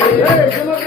我要给。